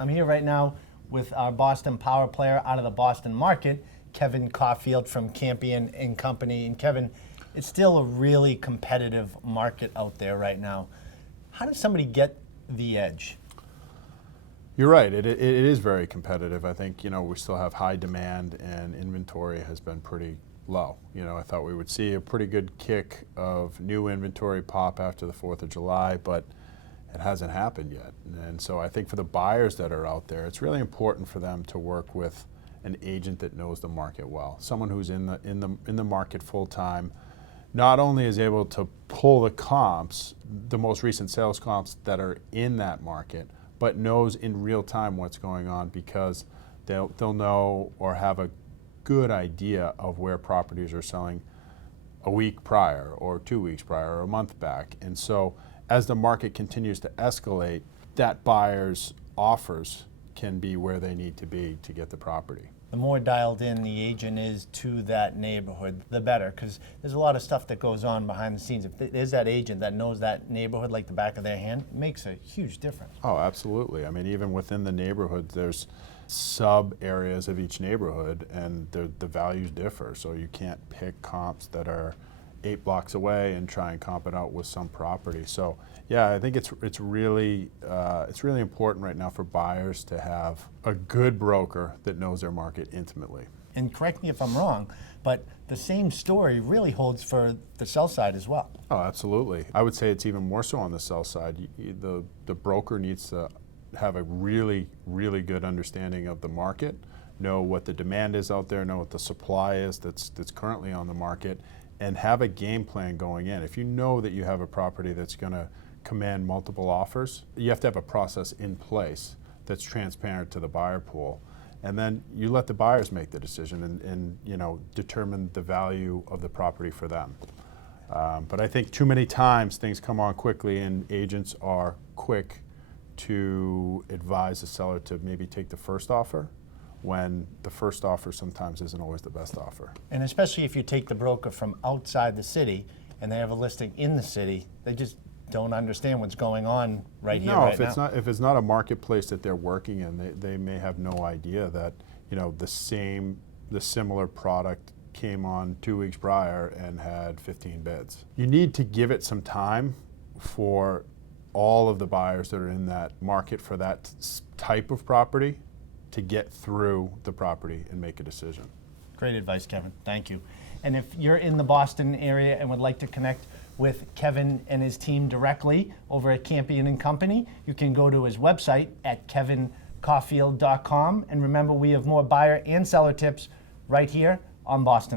I'm here right now with our Boston power player out of the Boston market, Kevin Caulfield from Campion and Company. And Kevin, it's still a really competitive market out there right now. How does somebody get the edge? You're right. It is very competitive. I think we still have high demand and inventory has been pretty low. I thought we would see a pretty good kick of new inventory pop after the 4th of July, but it hasn't happened yet. And so I think for the buyers that are out there, it's really important for them to work with an agent that knows the market well, someone who's in the market full time. Not only is able to pull the comps, the most recent sales comps that are in that market, but knows in real time what's going on, because they'll know or have a good idea of where properties are selling a week prior or 2 weeks prior or a month back. And so as the market continues to escalate, that buyer's offers can be where they need to be to get the property. The more dialed in the agent is to that neighborhood, the better, because there's a lot of stuff that goes on behind the scenes. If there's that agent that knows that neighborhood like the back of their hand, it makes a huge difference. Oh, absolutely. I mean, even within the neighborhood, there's sub areas of each neighborhood, and the values differ. So you can't pick comps that are 8 blocks away and try and comp it out with some property. So yeah, I think it's really important right now for buyers to have a good broker that knows their market intimately. And correct me if I'm wrong, but the same story really holds for the sell side as well. Oh, absolutely. I would say it's even more so on the sell side. The broker needs to have a really, really good understanding of the market, know what the demand is out there, know what the supply is that's currently on the market, and have a game plan going in. If you know that you have a property that's going to command multiple offers, you have to have a process in place that's transparent to the buyer pool. And then you let the buyers make the decision and determine the value of the property for them. But I think too many times things come on quickly, and agents are quick to advise the seller to maybe take the first offer, when the first offer sometimes isn't always the best offer. And especially if you take the broker from outside the city and they have a listing in the city, they just don't understand what's going on right here, right now. No, if it's not a marketplace that they're working in, they may have no idea that the similar product came on 2 weeks prior and had 15 bids. You need to give it some time for all of the buyers that are in that market for that type of property to get through the property and make a decision. Great advice, Kevin. Thank you. And if you're in the Boston area and would like to connect with Kevin and his team directly over at Campion and Company, you can go to his website at kevincaulfield.com. And remember, we have more buyer and seller tips right here on Boston.